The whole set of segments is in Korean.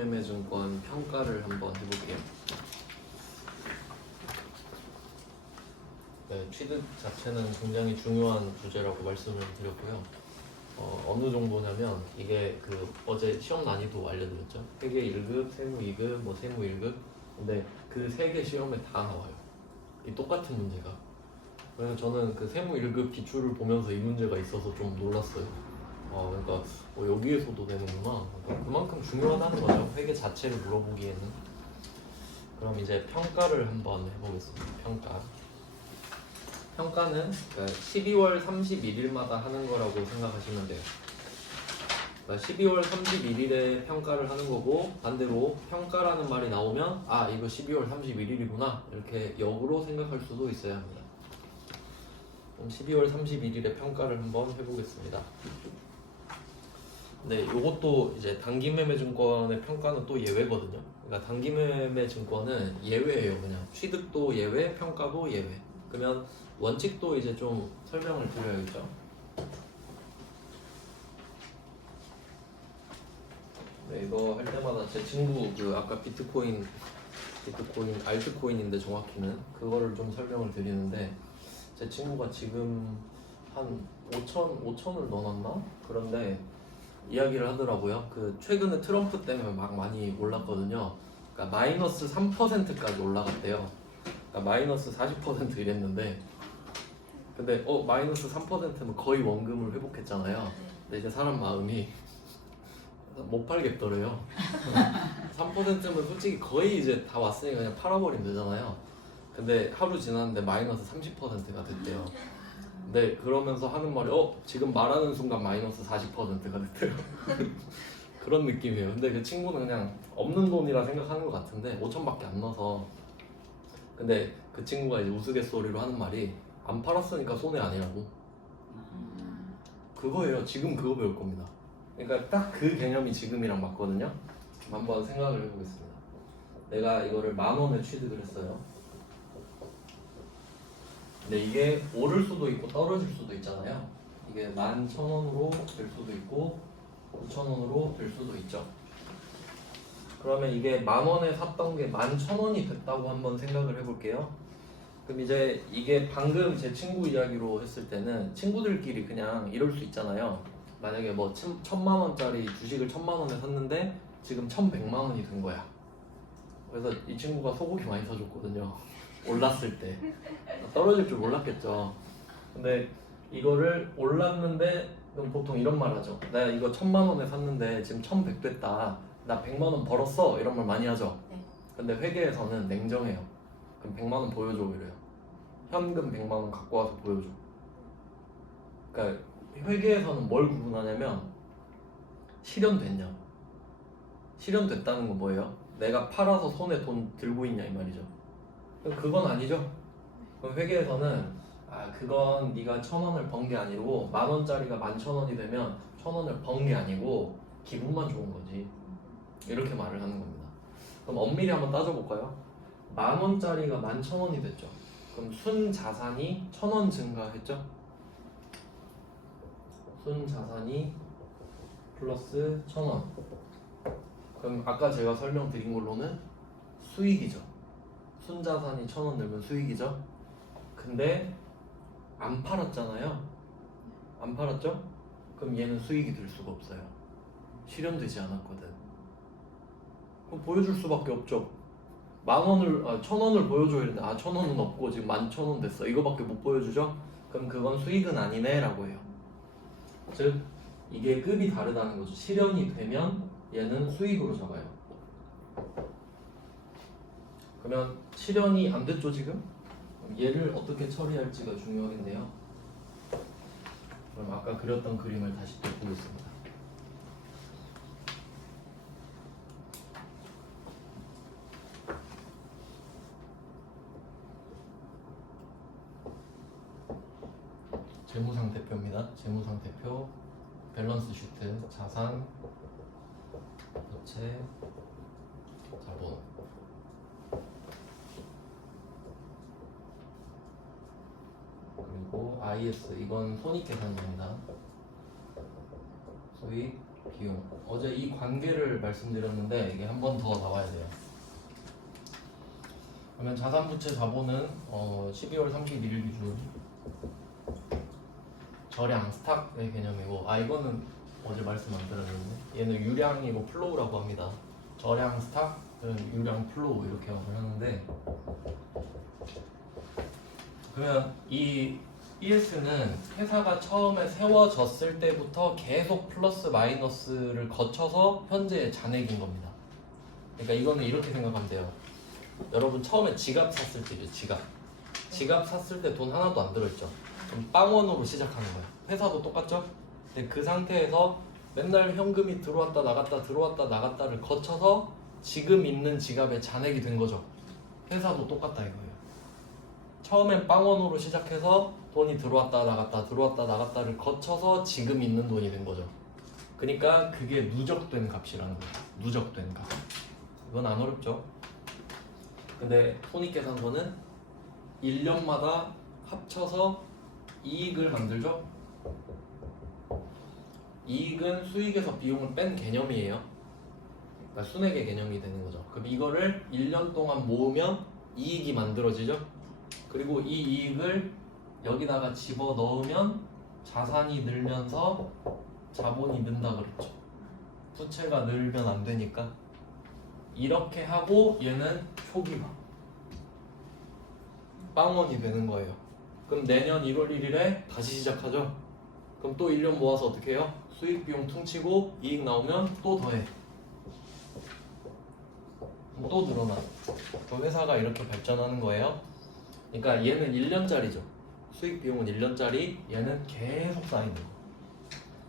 단기매매증권 평가를 한번 해볼게요. 네, 취득 자체는 굉장히 중요한 주제라고 말씀을 드렸고요. 어느 정도냐면 이게 그 어제 시험 난이도 알려드렸죠. 회계 1급, 세무 2급, 뭐 세무 1급. 근데 그 세 개 시험에 다 나와요. 이 똑같은 문제가. 그래서 저는 그 세무 1급 기출을 보면서 이 문제가 있어서 좀 놀랐어요. 그러니까 여기에서도 되는구나. 그러니까 그만큼 중요하다는 거죠. 회계 자체를 물어보기에는. 그럼 이제 평가를 한번 해보겠습니다. 평가는 그러니까 12월 31일마다 하는 거라고 생각하시면 돼요. 그러니까 12월 31일에 평가를 하는 거고, 반대로 평가라는 말이 나오면 아 이거 12월 31일이구나 이렇게 역으로 생각할 수도 있어야 합니다. 그럼 12월 31일에 평가를 한번 해보겠습니다. 네, 요것도 이제 단기매매증권의 평가는 또 예외거든요. 그러니까 단기매매증권은 예외예요. 그냥 취득도 예외, 평가도 예외. 그러면 원칙도 이제 좀 설명을 드려야겠죠. 네, 이거 할 때마다 제 친구 그 아까 비트코인 알트코인인데 정확히는 그거를 좀 설명을 드리는데, 제 친구가 지금 한 5천을 넣어놨나? 그런데 이야기를 하더라고요. 그 최근에 트럼프 때문에 막 많이 올랐거든요. 그러니까 마이너스 3%까지 올라갔대요. 그러니까 마이너스 40% 이랬는데, 근데 마이너스 3%면 거의 원금을 회복했잖아요. 근데 이제 사람 마음이 못 팔겠더래요. 3%면 솔직히 거의 이제 다 왔으니까 그냥 팔아버리면 되잖아요. 근데 하루 지났는데 마이너스 30%가 됐대요. 네, 그러면서 하는 말이 지금 말하는 순간 마이너스 40%가 됐대요. 그런 느낌이에요. 근데 그 친구는 그냥 없는 돈이라 생각하는 것 같은데 5천밖에 안 넣어서. 근데 그 친구가 이제 우스갯소리로 하는 말이 안 팔았으니까 손해 아니라고. 그거예요. 지금 그거 배울 겁니다. 그러니까 딱 그 개념이 지금이랑 맞거든요. 한번 생각을 해보겠습니다. 내가 이거를 10,000원에 취득을 했어요. 근데 이게 오를 수도 있고 떨어질 수도 있잖아요. 이게 11,000원으로 될 수도 있고 9,000원으로 될 수도 있죠. 그러면 이게 10,000원에 샀던 게 11,000원이 됐다고 한번 생각을 해볼게요. 그럼 이제 이게 방금 제 친구 이야기로 했을 때는 친구들끼리 그냥 이럴 수 있잖아요. 만약에 뭐 1,000만원짜리 주식을 1,000만원에 샀는데 지금 1,100만원이 된 거야. 그래서 이 친구가 소고기 많이 사줬거든요. 올랐을 때. 떨어질 줄 몰랐겠죠. 근데 이거를 올랐는데, 그럼 보통 이런 말 하죠. 내가 이거 1,000만원에 샀는데 지금 1,100 됐다. 나 100만원 벌었어. 이런 말 많이 하죠. 근데 회계에서는 냉정해요. 그럼 100만원 보여줘 이래요. 현금 100만원 갖고 와서 보여줘. 그러니까 회계에서는 뭘 구분하냐면 실현됐냐. 실현됐다는 건 뭐예요? 내가 팔아서 손에 돈 들고 있냐 이 말이죠. 그건 아니죠. 그럼 회계에서는 그건 네가 1,000원을 번 게 아니고 10,000원짜리가 11,000원이 되면 1,000원을 번 게 아니고 기분만 좋은 거지. 이렇게 말을 하는 겁니다. 그럼 엄밀히 한번 따져볼까요? 10,000원짜리가 11,000원이 됐죠. 그럼 순 자산이 1,000원 증가했죠? 순 자산이 플러스 1,000원. 그럼 아까 제가 설명드린 걸로는 수익이죠. 순 자산이 1,000원 늘면 수익이죠. 근데 안 팔았잖아요. 안 팔았죠? 그럼 얘는 수익이 될 수가 없어요. 실현되지 않았거든. 그럼 보여줄 수밖에 없죠. 1,000원을 보여줘야 되는데 1,000원은 없고 지금 11,000원 됐어. 이거밖에 못 보여주죠? 그럼 그건 수익은 아니네 라고 해요. 즉 이게 급이 다르다는 거죠. 실현이 되면 얘는 수익으로 잡아요. 그러면 실현이 안 됐죠 지금? 얘를 어떻게 처리할지가 중요하겠네요. 그럼 아까 그렸던 그림을 다시 또 보겠습니다. 재무상태표입니다. 재무상태표, 밸런스 시트, 자산, 부채, 자본. 그리고 IS, 이건 손익계산입니다. 수익, 비용. 어제 이 관계를 말씀드렸는데 이게 한 번 더 나와야 돼요. 그러면 자산부채 자본은 12월 31일 기준 저량 스탁의 개념이고, 이거는 어제 말씀 안 드렸는데 얘는 유량이고 플로우라고 합니다. 저량 스탁은 유량 플로우 이렇게 말을 하는데, 그러면 이 ES는 회사가 처음에 세워졌을 때부터 계속 플러스 마이너스를 거쳐서 현재 잔액인 겁니다. 그러니까 이거는 이렇게 생각하면 돼요. 여러분 처음에 지갑 샀을 때죠. 지갑 샀을 때 돈 하나도 안 들어있죠. 그럼 빵원으로 시작하는 거예요. 회사도 똑같죠. 근데 그 상태에서 맨날 현금이 들어왔다 나갔다 들어왔다 나갔다를 거쳐서 지금 있는 지갑에 잔액이 된 거죠. 회사도 똑같다 이거예요. 처음엔 빵원으로 시작해서 돈이 들어왔다 나갔다 들어왔다 나갔다를 거쳐서 지금 있는 돈이 된 거죠. 그러니까 그게 누적된 값이라는 거예요. 누적된 값. 이건 안 어렵죠. 근데 손익계산서는 1년마다 합쳐서 이익을 만들죠. 이익은 수익에서 비용을 뺀 개념이에요. 그러니까 순액의 개념이 되는 거죠. 그럼 이거를 1년 동안 모으면 이익이 만들어지죠. 그리고 이 이익을 여기다가 집어넣으면 자산이 늘면서 자본이 는다 그랬죠. 부채가 늘면 안 되니까. 이렇게 하고 얘는 초기화 빵원이 되는 거예요. 그럼 내년 1월 1일에 다시 시작하죠. 그럼 또 1년 모아서 어떻게 해요? 수익 비용 퉁치고 이익 나오면 또 더해. 또 늘어나. 그럼 회사가 이렇게 발전하는 거예요. 그러니까 얘는 1년짜리죠. 수익 비용은 1년짜리, 얘는 계속 쌓이는 거.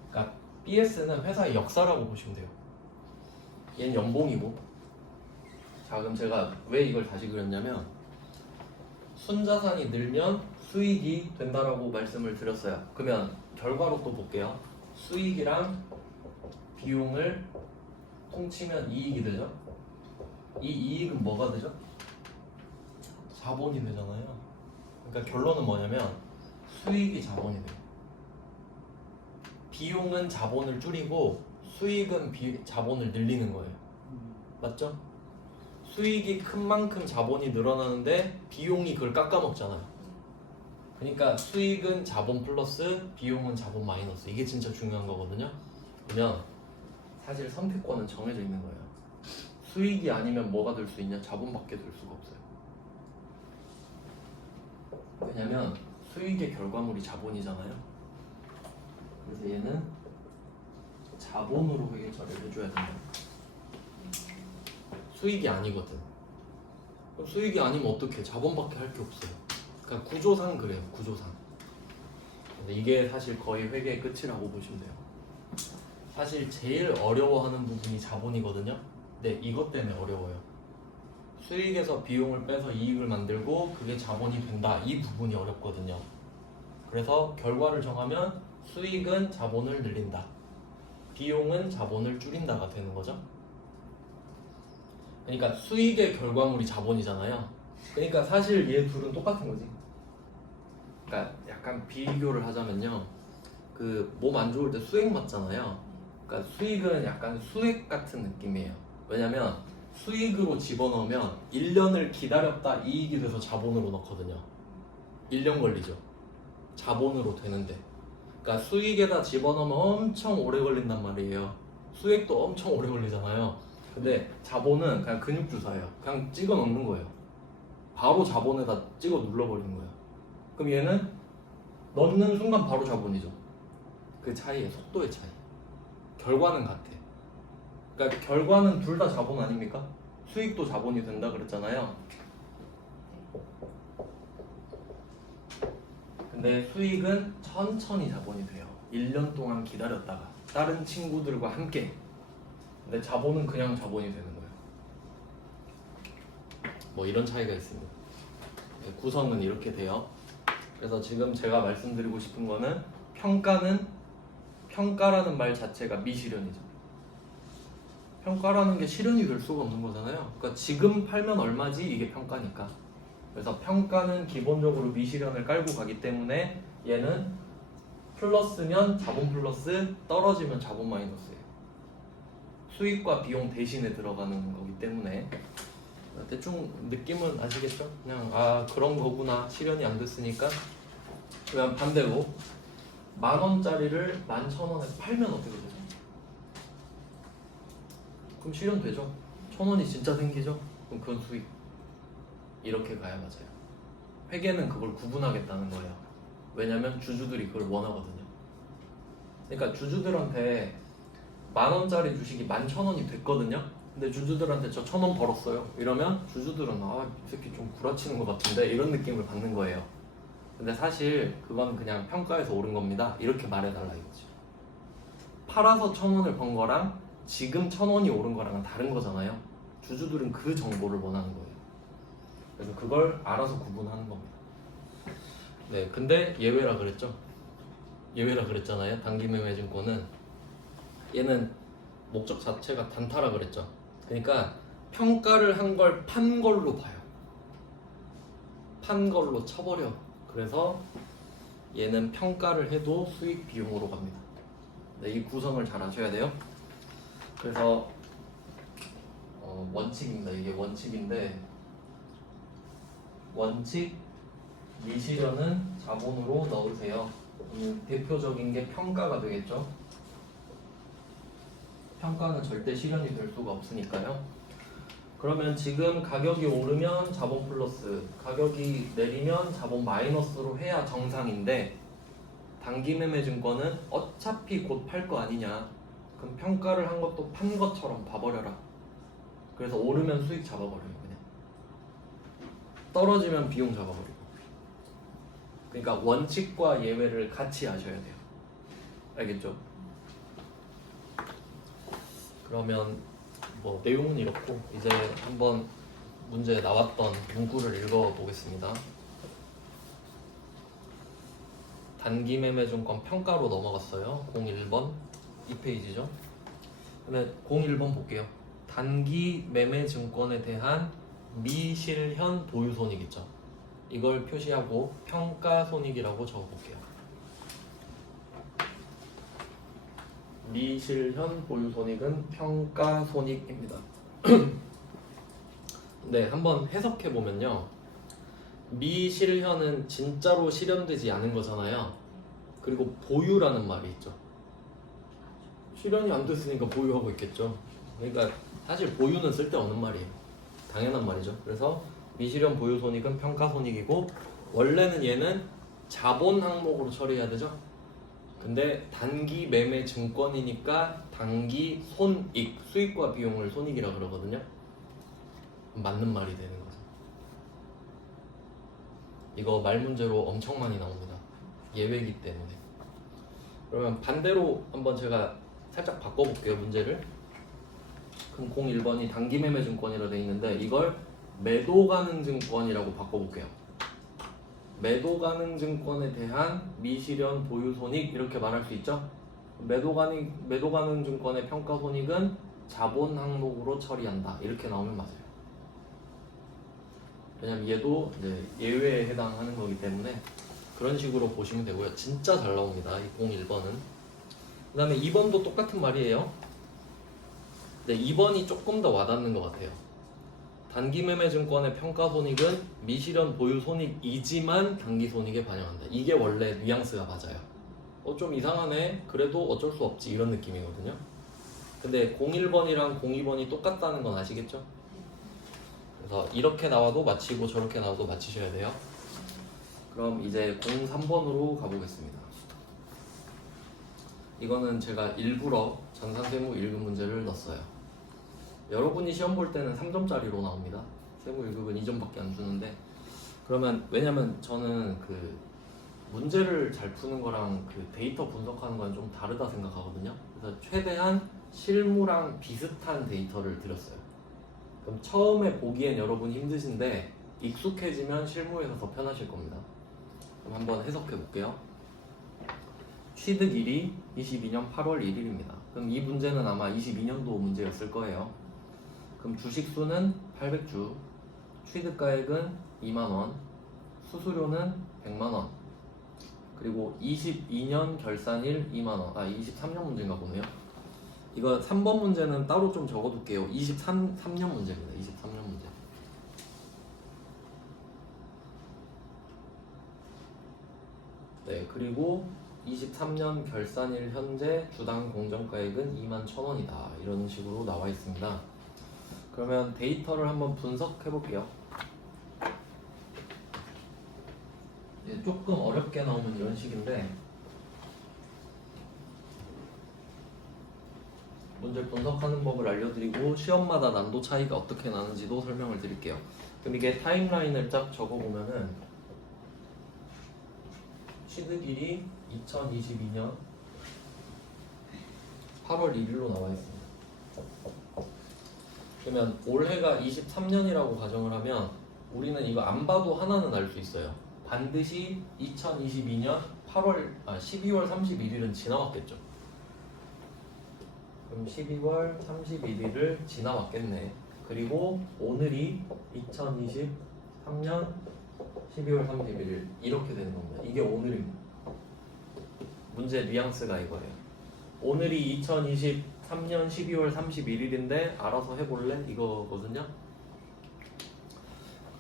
그러니까 BS는 회사의 역사라고 보시면 돼요. 얘는 연봉이고. 자, 그럼 제가 왜 이걸 다시 그렸냐면, 순자산이 늘면 수익이 된다라고 말씀을 드렸어요. 그러면 결과로 또 볼게요. 수익이랑 비용을 통치면 이익이 되죠. 이 이익은 뭐가 되죠? 자본이 되잖아요. 그러니까 결론은 뭐냐면 수익이 자본이 돼요. 비용은 자본을 줄이고 수익은 자본을 늘리는 거예요. 맞죠? 수익이 큰 만큼 자본이 늘어나는데 비용이 그걸 깎아먹잖아요. 그러니까 수익은 자본 플러스 비용은 자본 마이너스. 이게 진짜 중요한 거거든요. 그러면 사실 선택권은 정해져 있는 거예요. 수익이 아니면 뭐가 될 수 있냐? 자본밖에 될 수가 없어요. 왜냐면 수익의 결과물이 자본이잖아요. 그래서 얘는 자본으로 회계 처리를 해줘야 된다. 수익이 아니거든. 그럼 수익이 아니면 어떻게? 자본밖에 할 게 없어요. 그러니까 구조상 그래요. 구조상. 근데 이게 사실 거의 회계의 끝이라고 보시면 돼요. 사실 제일 어려워하는 부분이 자본이거든요. 근데 이것 때문에 어려워요. 수익에서 비용을 빼서 이익을 만들고 그게 자본이 된다. 이 부분이 어렵거든요. 그래서 결과를 정하면 수익은 자본을 늘린다. 비용은 자본을 줄인다가 되는 거죠. 그러니까 수익의 결과물이 자본이잖아요. 그러니까 사실 얘 둘은 똑같은 거지. 그러니까 약간 비교를 하자면요. 그 몸 안 좋을 때 수액 맞잖아요. 그러니까 수익은 약간 수액 같은 느낌이에요. 왜냐면 수익으로 집어넣으면 1년을 기다렸다 이익이 돼서 자본으로 넣거든요. 1년 걸리죠. 자본으로 되는데. 그러니까 수익에다 집어넣으면 엄청 오래 걸린단 말이에요. 수액도 엄청 오래 걸리잖아요. 근데 자본은 그냥 근육 주사예요. 그냥 찍어 넣는 거예요. 바로 자본에다 찍어 눌러버리는 거예요. 그럼 얘는 넣는 순간 바로 자본이죠. 그 차이에 속도의 차이. 결과는 같아. 그러니까 결과는 둘 다 자본 아닙니까? 수익도 자본이 된다 그랬잖아요. 근데 수익은 천천히 자본이 돼요. 1년 동안 기다렸다가 다른 친구들과 함께. 근데 자본은 그냥 자본이 되는 거예요. 뭐 이런 차이가 있습니다. 구성은 이렇게 돼요. 그래서 지금 제가 말씀드리고 싶은 거는 평가라는 말 자체가 미실현이죠. 평가라는 게 실현이 될 수가 없는 거잖아요. 그러니까 지금 팔면 얼마지? 이게 평가니까. 그래서 평가는 기본적으로 미실현을 깔고 가기 때문에 얘는 플러스면 자본 플러스, 떨어지면 자본 마이너스예요. 수익과 비용 대신에 들어가는 거기 때문에 대충 느낌은 아시겠죠? 그냥 아 그런 거구나 실현이 안 됐으니까. 그냥 반대로 10,000원짜리를 11,000원에 팔면 어떻게 되죠? 그럼 실현되죠? 1,000원이 진짜 생기죠? 그럼 그건 수익. 이렇게 가야 맞아요. 회계는 그걸 구분하겠다는 거예요. 왜냐면 주주들이 그걸 원하거든요. 그러니까 주주들한테 10,000원짜리 주식이 11,000원이 됐거든요. 근데 주주들한테 저 1,000원 벌었어요. 이러면 주주들은 아, 이 새끼 좀 구라치는 것 같은데 이런 느낌을 받는 거예요. 근데 사실 그건 그냥 평가에서 오른 겁니다. 이렇게 말해달라 이거지. 팔아서 1,000원을 번 거랑 지금 1,000원이 오른 거랑은 다른 거잖아요. 주주들은 그 정보를 원하는 거예요. 그래서 그걸 알아서 구분하는 겁니다. 네, 근데 예외라 그랬죠? 예외라 그랬잖아요. 단기매매증권은 얘는 목적 자체가 단타라 그랬죠. 그러니까 평가를 한 걸 판 걸로 봐요. 판 걸로 쳐버려. 그래서 얘는 평가를 해도 수익 비용으로 갑니다. 네, 이 구성을 잘 아셔야 돼요. 그래서 원칙입니다. 이게 원칙인데 원칙 미실현은 자본으로 넣으세요. 대표적인 게 평가가 되겠죠. 평가는 절대 실현이 될 수가 없으니까요. 그러면 지금 가격이 오르면 자본 플러스, 가격이 내리면 자본 마이너스로 해야 정상인데 단기매매증권은 어차피 곧 팔 거 아니냐. 그럼 평가를 한 것도 판 것처럼 봐버려라. 그래서 오르면 수익 잡아버려요. 그냥 떨어지면 비용 잡아버리고. 그러니까 원칙과 예외를 같이 아셔야 돼요. 알겠죠? 그러면 뭐 내용은 이렇고 이제 한번 문제에 나왔던 문구를 읽어보겠습니다. 단기매매증권 평가로 넘어갔어요. 01번 2페이지죠. 근데 01번 볼게요. 단기매매증권에 대한 미실현 보유손익 있죠. 이걸 표시하고 평가손익이라고 적어볼게요. 미실현 보유손익은 평가손익입니다. 네, 한번 해석해보면요. 미실현은 진짜로 실현되지 않은 거잖아요. 그리고 보유라는 말이 있죠. 실현이 안 됐으니까 보유하고 있겠죠. 그러니까 사실 보유는 쓸데없는 말이에요. 당연한 말이죠. 그래서 미실현 보유손익은 평가손익이고 원래는 얘는 자본 항목으로 처리해야 되죠. 근데 단기 매매 증권이니까 단기 손익, 수익과 비용을 손익이라 그러거든요. 맞는 말이 되는 거죠. 이거 말 문제로 엄청 많이 나옵니다. 예외이기 때문에. 그러면 반대로 한번 제가 살짝 바꿔볼게요. 문제를. 그럼 01번이 단기 매매 증권이라 되어 있는데 이걸 매도 가능 증권이라고 바꿔볼게요. 매도 가능 증권에 대한 미실현 보유 손익 이렇게 말할 수 있죠. 매도 가능 증권의 평가 손익은 자본 항목으로 처리한다 이렇게 나오면 맞아요. 왜냐면 얘도 이제 예외에 해당하는 거기 때문에 그런 식으로 보시면 되고요. 진짜 잘 나옵니다. 이 01번은. 그 다음에 2번도 똑같은 말이에요. 근데 2번이 조금 더 와닿는 것 같아요. 단기매매증권의 평가손익은 미실현 보유손익이지만 단기손익에 반영한다. 이게 원래 뉘앙스가 맞아요. 좀 이상하네. 그래도 어쩔 수 없지 이런 느낌이거든요. 근데 01번이랑 02번이 똑같다는 건 아시겠죠? 그래서 이렇게 나와도 맞히고 저렇게 나와도 맞히셔야 돼요. 그럼 이제 03번으로 가보겠습니다. 이거는 제가 일부러 전산세무 1급 문제를 넣었어요. 여러분이 시험 볼 때는 3점짜리로 나옵니다. 세무 1급은 2점밖에 안 주는데 그러면 왜냐면 저는 그 문제를 잘 푸는 거랑 그 데이터 분석하는 건 좀 다르다 생각하거든요. 그래서 최대한 실무랑 비슷한 데이터를 드렸어요. 그럼 처음에 보기엔 여러분 힘드신데 익숙해지면 실무에서 더 편하실 겁니다. 그럼 한번 해석해 볼게요. 취득일이 22년 8월 1일입니다. 그럼 이 문제는 아마 22년도 문제였을 거예요. 그럼 주식수는 800주, 취득가액은 2만원, 수수료는 100만원, 그리고 22년 결산일 2만원, 23년 문제인가 보네요. 이거 3번 문제는 따로 좀 적어둘게요. 23년 문제입니다. 23년 문제. 네, 그리고 23년 결산일 현재 주당 공정가액은 21,000원이다. 이런 식으로 나와 있습니다. 그러면 데이터를 한번 분석해 볼게요. 조금 어렵게 나오면 이런 식인데 문제 분석하는 법을 알려드리고 시험마다 난도 차이가 어떻게 나는지도 설명을 드릴게요. 그럼 이게 타임라인을 쫙 적어보면은 취득일이 2022년 8월 1일로 나와 있습니다. 그러면 올해가 23년이라고 가정을 하면 우리는 이거 안 봐도 하나는 알 수 있어요. 반드시 2022년 12월 31일은 지나왔겠죠. 그럼 12월 31일을 지나왔겠네. 그리고 오늘이 2023년 12월 31일 이렇게 되는 겁니다. 이게 오늘입니다. 문제 뉘앙스가 이거예요. 오늘이 2023년 12월 31일인데 알아서 해볼래? 이거거든요.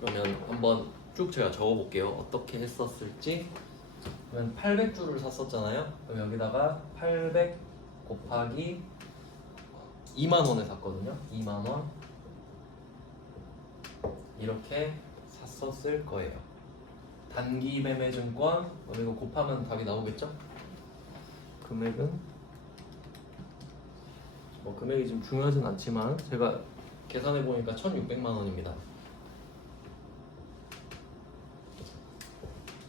그러면 한번 쭉 제가 적어볼게요. 어떻게 했었을지. 그러면 800주를 샀었잖아요. 그럼 여기다가 800 곱하기 2만원에 샀거든요. 2만원 이렇게 샀었을 거예요. 단기 매매 증권 이거 곱하면 답이 나오겠죠? 금액은 뭐 금액이 좀 중요하진 않지만 제가 계산해 보니까 1,600만 원입니다.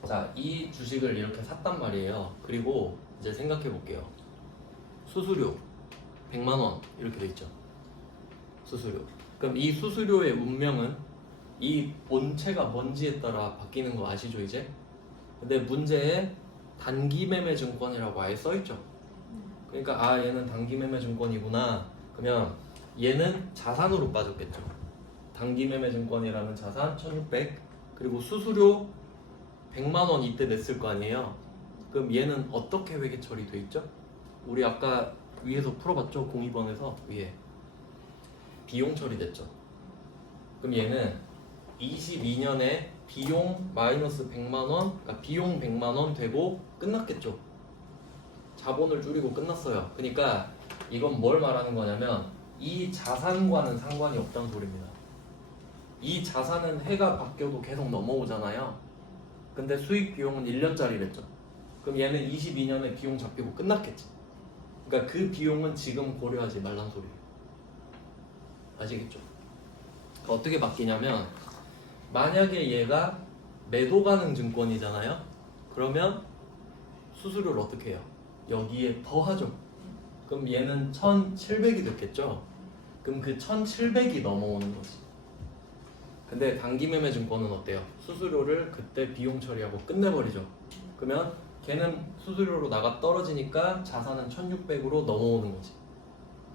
자, 이 주식을 이렇게 샀단 말이에요. 그리고 이제 생각해 볼게요. 수수료 100만 원 이렇게 돼 있죠. 수수료. 그럼 이 수수료의 운명은 이 본체가 뭔지에 따라 바뀌는 거 아시죠 이제? 근데 문제에 단기 매매 증권이라고 아예 써 있죠. 그러니까 아 얘는 단기 매매 증권이구나. 그러면 얘는 자산으로 빠졌겠죠. 단기 매매 증권이라는 자산 1,600 그리고 수수료 100만 원 이때 냈을 거 아니에요. 그럼 얘는 어떻게 회계 처리돼 있죠? 우리 아까 위에서 풀어봤죠? 02번에서 위에 비용 처리됐죠. 그럼 얘는 22년에 비용 마이너스 100만 원, 그러니까 비용 100만 원 되고 끝났겠죠. 자본을 줄이고 끝났어요. 그러니까 이건 뭘 말하는 거냐면 이 자산과는 상관이 없다는 소리입니다. 이 자산은 해가 바뀌어도 계속 넘어오잖아요. 근데 수익 비용은 1년짜리랬죠. 그럼 얘는 22년에 비용 잡히고 끝났겠지. 그러니까 그 비용은 지금 고려하지 말란 소리예요. 아시겠죠? 그러니까 어떻게 바뀌냐면 만약에 얘가 매도 가능 증권이잖아요. 그러면 수수료를 어떻게 해요? 여기에 더하죠. 그럼 얘는 1,700이 됐겠죠. 그럼 그 1,700이 넘어오는 거지. 근데 단기 매매 증권은 어때요? 수수료를 그때 비용 처리하고 끝내버리죠. 그러면 걔는 수수료로 나가 떨어지니까 자산은 1,600으로 넘어오는 거지.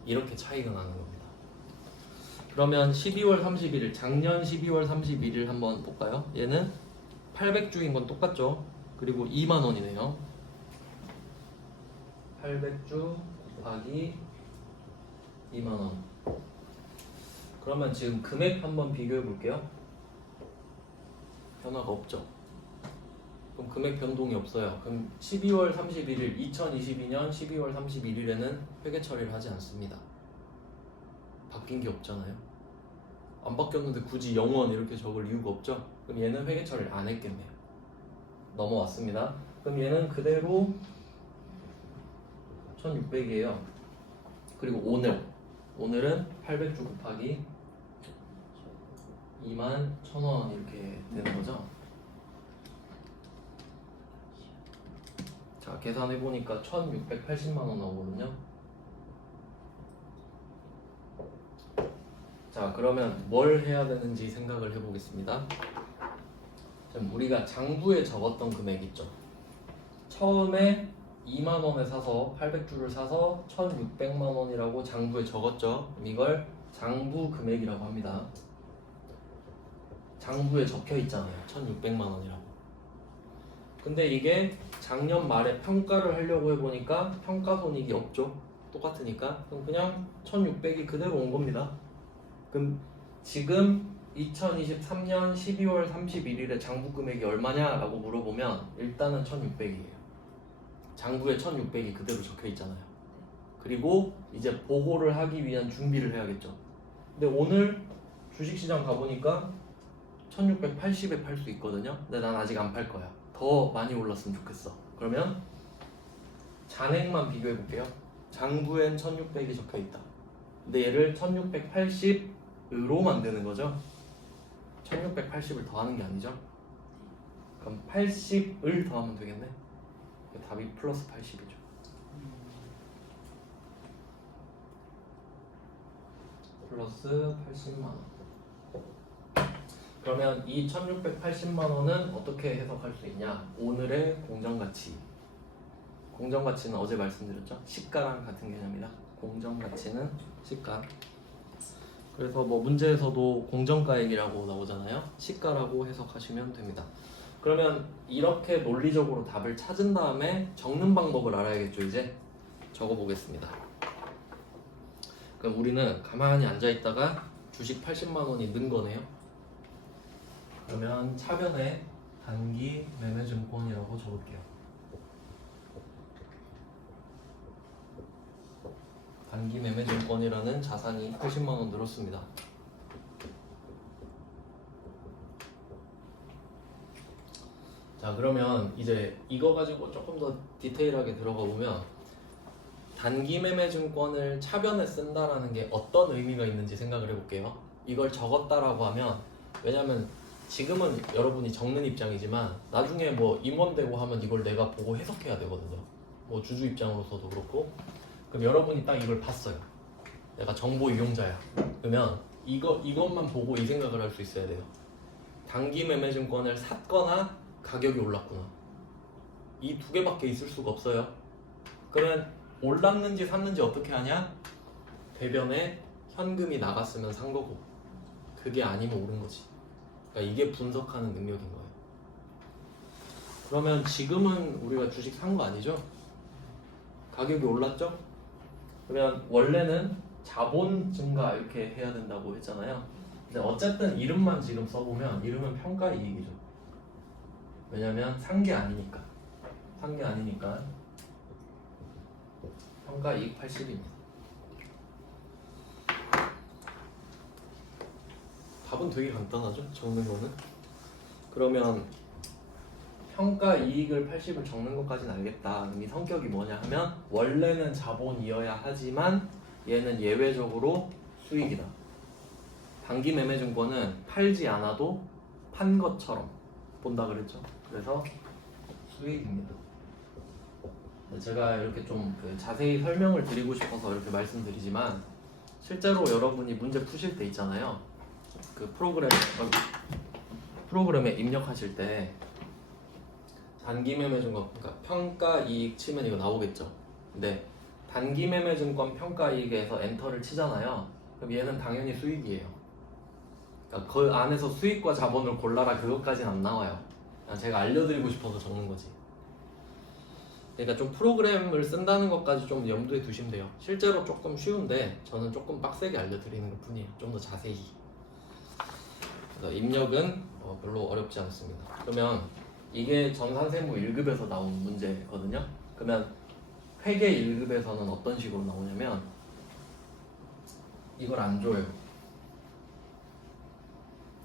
이렇게 차이가 나는 겁니다. 그러면 12월 31일, 작년 12월 31일 한번 볼까요? 얘는 800주인 건 똑같죠? 그리고 2만 원이네요. 800주 곱하기 2만 원. 그러면 지금 금액 한번 비교해 볼게요. 변화가 없죠? 그럼 금액 변동이 없어요. 그럼 12월 31일, 2022년 12월 31일에는 회계 처리를 하지 않습니다. 바뀐 게 없잖아요. 안 바뀌었는데 굳이 0원 이렇게 적을 이유가 없죠? 그럼 얘는 회계 처리를 안 했겠네요. 넘어왔습니다. 그럼 얘는 그대로 1,600이에요. 그리고 오늘은 800주 곱하기 21,000원 이렇게 되는 거죠. 자, 계산해 보니까 1,680만 원 나오거든요. 자, 그러면 뭘 해야 되는지 생각을 해보겠습니다. 지금 우리가 장부에 적었던 금액 있죠. 처음에 2만 원에 사서 800주를 사서 1,600만 원이라고 장부에 적었죠. 그럼 이걸 장부 금액이라고 합니다. 장부에 적혀 있잖아요. 1,600만 원이라고. 근데 이게 작년 말에 평가를 하려고 해보니까 평가 손익이 없죠. 똑같으니까 그럼 그냥 1600이 그대로 온 겁니다. 그럼 지금 2023년 12월 31일에 장부 금액이 얼마냐라고 물어보면 일단은 1600이에요. 장부에 1600이 그대로 적혀 있잖아요. 그리고 이제 보고를 하기 위한 준비를 해야겠죠. 근데 오늘 주식시장 가보니까 1680에 팔 수 있거든요. 근데 난 아직 안 팔 거야. 더 많이 올랐으면 좋겠어. 그러면 잔액만 비교해 볼게요. 장부엔 1600이 적혀 있다. 근데 얘를 1680으로 만드는 거죠. 1680을 더하는 게 아니죠. 그럼 80을 더하면 되겠네. 답이 플러스 80이죠. 플러스 80만원. 그러면 이 1680만원은 어떻게 해석할 수 있냐? 오늘의 공정가치. 공정가치는 어제 말씀드렸죠? 시가랑 같은 개념이다. 공정가치는 시가. 그래서 뭐 문제에서도 공정가액이라고 나오잖아요. 시가라고 해석하시면 됩니다. 그러면 이렇게 논리적으로 답을 찾은 다음에 적는 방법을 알아야겠죠. 이제 적어보겠습니다. 그럼 우리는 가만히 앉아있다가 주식 80만원이 는 거네요. 그러면 차변에 단기 매매증권이라고 적을게요. 단기 매매증권이라는 자산이 80만원 늘었습니다. 자, 그러면 이제 이거 가지고 조금 더 디테일하게 들어가 보면 단기 매매증권을 차변에 쓴다라는 게 어떤 의미가 있는지 생각을 해볼게요. 이걸 적었다라고 하면, 왜냐면 지금은 여러분이 적는 입장이지만 나중에 뭐 임원되고 하면 이걸 내가 보고 해석해야 되거든요. 뭐 주주 입장으로서도 그렇고. 그럼 여러분이 딱 이걸 봤어요. 내가 정보 이용자야. 그러면 이것만 보고 이 생각을 할 수 있어야 돼요. 단기 매매증권을 샀거나 가격이 올랐구나. 이 두 개밖에 있을 수가 없어요. 그러면 올랐는지 샀는지 어떻게 하냐? 대변에 현금이 나갔으면 산 거고, 그게 아니면 오른 거지. 그러니까 이게 분석하는 능력인 거예요. 그러면 지금은 우리가 주식 산 거 아니죠? 가격이 올랐죠? 그러면 원래는 자본 증가 이렇게 해야 된다고 했잖아요. 근데 어쨌든 이름만 지금 써보면 이름은 평가이익이죠. 왜냐면 산 게 아니니까. 평가이익 80입니다. 답은 되게 간단하죠? 적는 거는. 그러면 평가이익을 80을 적는 것까지는 알겠다. 이 성격이 뭐냐 하면 원래는 자본이어야 하지만 얘는 예외적으로 수익이다. 단기 매매증권은 팔지 않아도 판 것처럼 본다 그랬죠. 그래서 수익입니다. 제가 이렇게 좀 자세히 설명을 드리고 싶어서 이렇게 말씀드리지만 실제로 여러분이 문제 푸실 때 있잖아요. 그 프로그램에 입력하실 때 단기 매매증권 그러니까 평가이익 치면 이거 나오겠죠. 근데 단기 매매증권 평가이익에서 엔터를 치잖아요. 그럼 얘는 당연히 수익이에요. 그러니까 그 안에서 수익과 자본을 골라라 그것까지는 안 나와요. 그냥 제가 알려드리고 싶어서 적는 거지. 그러니까 좀 프로그램을 쓴다는 것까지 좀 염두에 두시면 돼요. 실제로 조금 쉬운데 저는 조금 빡세게 알려드리는 것 뿐이에요. 좀 더 자세히. 그래서 입력은 별로 어렵지 않습니다. 그러면 이게 전산세무 1급에서 나온 문제거든요. 그러면 회계 1급에서는 어떤 식으로 나오냐면 이걸 안 줘요.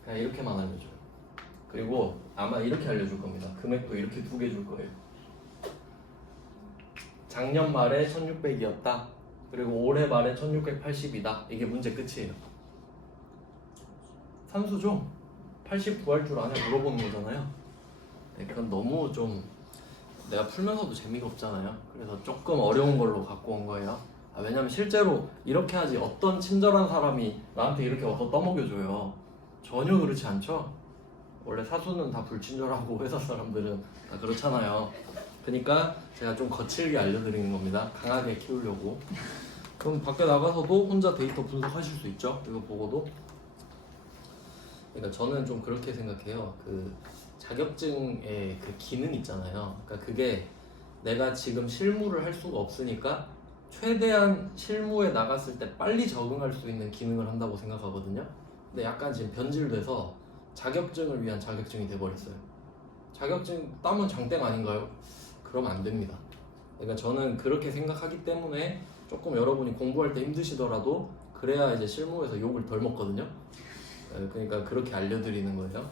그냥 이렇게만 알려줘요. 그리고 아마 이렇게 알려줄 겁니다. 금액도 이렇게 두 개 줄 거예요. 작년 말에 1600이었다. 그리고 올해 말에 1680이다. 이게 문제 끝이에요. 산수죠? 80 구할 줄 아냐 물어보는 거잖아요. 네, 그건 너무 좀 내가 풀면서도 재미가 없잖아요. 그래서 조금 어려운 걸로 갖고 온 거예요. 왜냐면 실제로 이렇게 하지 어떤 친절한 사람이 나한테 이렇게 와서 떠먹여줘요. 전혀 그렇지 않죠? 원래 사수는 다 불친절하고 회사 사람들은 다 그렇잖아요. 그러니까 제가 좀 거칠게 알려드리는 겁니다. 강하게 키우려고. 그럼 밖에 나가서도 혼자 데이터 분석하실 수 있죠? 이거 보고도. 그러니까 저는 좀 그렇게 생각해요. 그 자격증의 그 기능 있잖아요. 그러니까 그게 내가 지금 실무를 할 수가 없으니까 최대한 실무에 나갔을 때 빨리 적응할 수 있는 기능을 한다고 생각하거든요. 근데 약간 지금 변질돼서 자격증을 위한 자격증이 돼버렸어요. 자격증 따면 장땡 아닌가요? 그러면 안 됩니다. 그러니까 저는 그렇게 생각하기 때문에 조금 여러분이 공부할 때 힘드시더라도 그래야 이제 실무에서 욕을 덜 먹거든요. 그러니까 그렇게 알려드리는 거예요.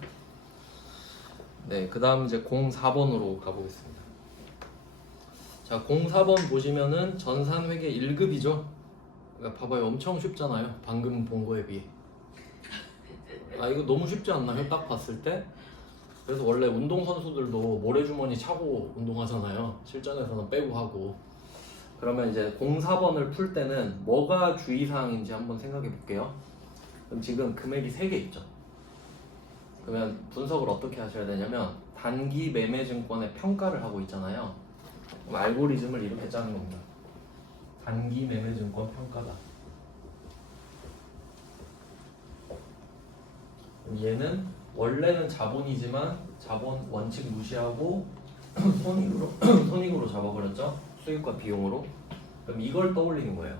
네, 그 다음 이제 04번으로 가보겠습니다. 자, 04번 보시면은 전산회계 1급이죠. 그러니까 봐봐요, 엄청 쉽잖아요. 방금 본 거에 비해. 아, 이거 너무 쉽지 않나요? 딱 봤을 때. 그래서 원래 운동선수들도 모래주머니 차고 운동하잖아요. 실전에서는 빼고 하고. 그러면 이제 04번을 풀 때는 뭐가 주의사항인지 한번 생각해 볼게요. 그럼 지금 금액이 3개 있죠. 그러면 분석을 어떻게 하셔야 되냐면 단기 매매증권의 평가를 하고 있잖아요. 그럼 알고리즘을 이렇게 짜는 겁니다. 단기 매매증권 평가다. 그럼 얘는 원래는 자본이지만 자본 원칙 무시하고 손익으로 잡아버렸죠. 수익과 비용으로. 그럼 이걸 떠올리는 거예요.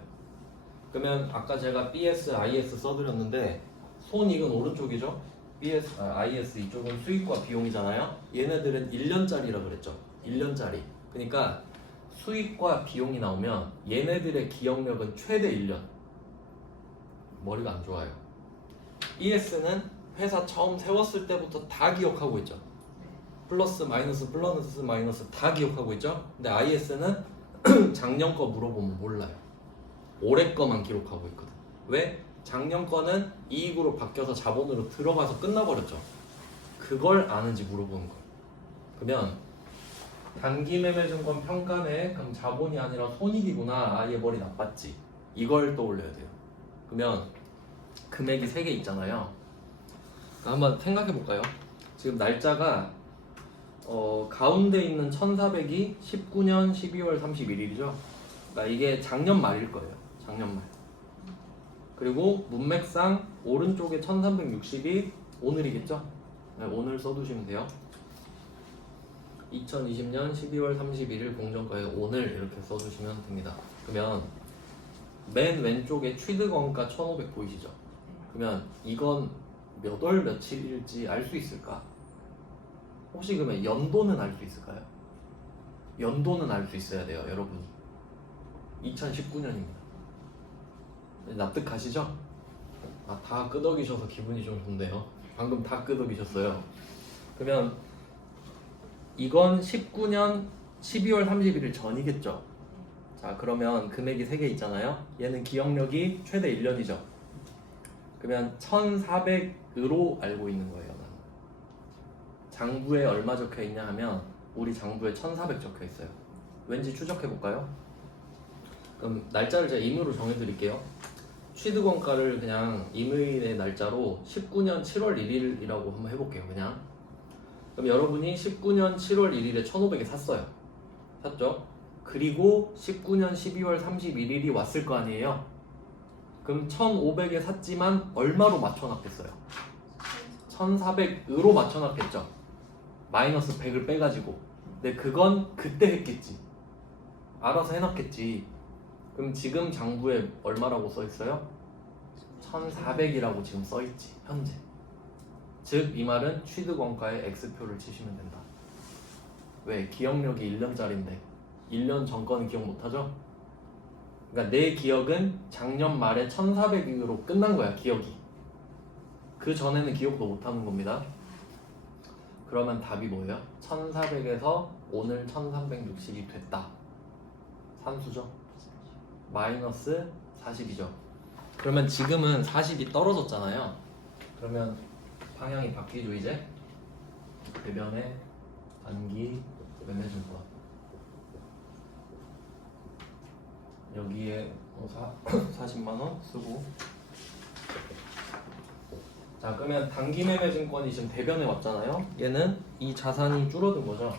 그러면 아까 제가 BS, IS 써드렸는데 손익은 오른쪽이죠. BS, IS 이쪽은 수익과 비용이잖아요. 얘네들은 1년짜리라 그랬죠. 1년짜리. 그러니까 수익과 비용이 나오면 얘네들의 기억력은 최대 1년. 머리가 안 좋아요. ES는 회사 처음 세웠을 때부터 다 기억하고 있죠. 플러스 마이너스 다 기억하고 있죠. 근데 IS는 작년 거 물어보면 몰라요. 올해 거만 기록하고 있거든. 왜? 작년 거는 이익으로 바뀌어서 자본으로 들어가서 끝나버렸죠. 그걸 아는지 물어보는 거예요. 그러면 단기 매매증권 평가네. 그럼 자본이 아니라 손익이구나. 아, 얘 머리 나빴지. 이걸 떠올려야 돼요. 그러면 금액이 3개 있잖아요. 한번 생각해 볼까요? 지금 날짜가 가운데 있는 1400이 19년 12월 31일이죠. 그러니까 이게 작년 말일 거예요. 작년 말. 그리고 문맥상 오른쪽에 1360이 오늘이겠죠? 네, 오늘 써두시면 돼요. 2020년 12월 31일 공정가에 오늘 이렇게 써주시면 됩니다. 그러면 맨 왼쪽에 취득원가 1500 보이시죠? 그러면 이건 몇 월 며칠일지 알 수 있을까? 혹시 그러면 연도는 알 수 있을까요? 연도는 알 수 있어야 돼요, 여러분이. 2019년입니다. 납득하시죠? 아, 다 끄덕이셔서 기분이 좀 좋네요. 방금 다 끄덕이셨어요. 그러면 이건 19년 12월 31일 전이겠죠? 자, 그러면 금액이 3개 있잖아요. 얘는 기억력이 최대 1년이죠. 그러면 1400으로 알고 있는 거예요. 나는. 장부에 얼마 적혀 있냐 하면 우리 장부에 1400 적혀 있어요. 왠지 추적해 볼까요? 그럼 날짜를 제가 임의로 정해 드릴게요. 취득원가를 그냥 임의의 날짜로 19년 7월 1일이라고 한번 해볼게요. 그냥. 그럼 여러분이 19년 7월 1일에 1500에 샀어요. 샀죠? 그리고 19년 12월 31일이 왔을 거 아니에요? 그럼 1500에 샀지만 얼마로 맞춰놨겠어요? 1400으로 맞춰놨겠죠? 마이너스 100을 빼가지고. 근데 그건 그때 했겠지. 알아서 해놨겠지. 그럼 지금 장부에 얼마라고 써있어요? 1400이라고 지금 써있지. 현재. 즉 이 말은 취득원가에 X표를 치시면 된다. 왜? 기억력이 1년짜리인데 1년 전 거는 기억 못하죠? 그러니까 내 기억은 작년 말에 1400으로 끝난 거야. 기억이. 그 전에는 기억도 못하는 겁니다. 그러면 답이 뭐예요? 1400에서 오늘 1360이 됐다. 산수죠? 마이너스 40이죠. 그러면 지금은 40이 떨어졌잖아요. 그러면 방향이 바뀌죠. 이제 대변의 단기 매매증권 여기에 40만원 쓰고. 자, 그러면 단기 매매증권이 지금 대변에 왔잖아요. 얘는 이 자산이 줄어든 거죠.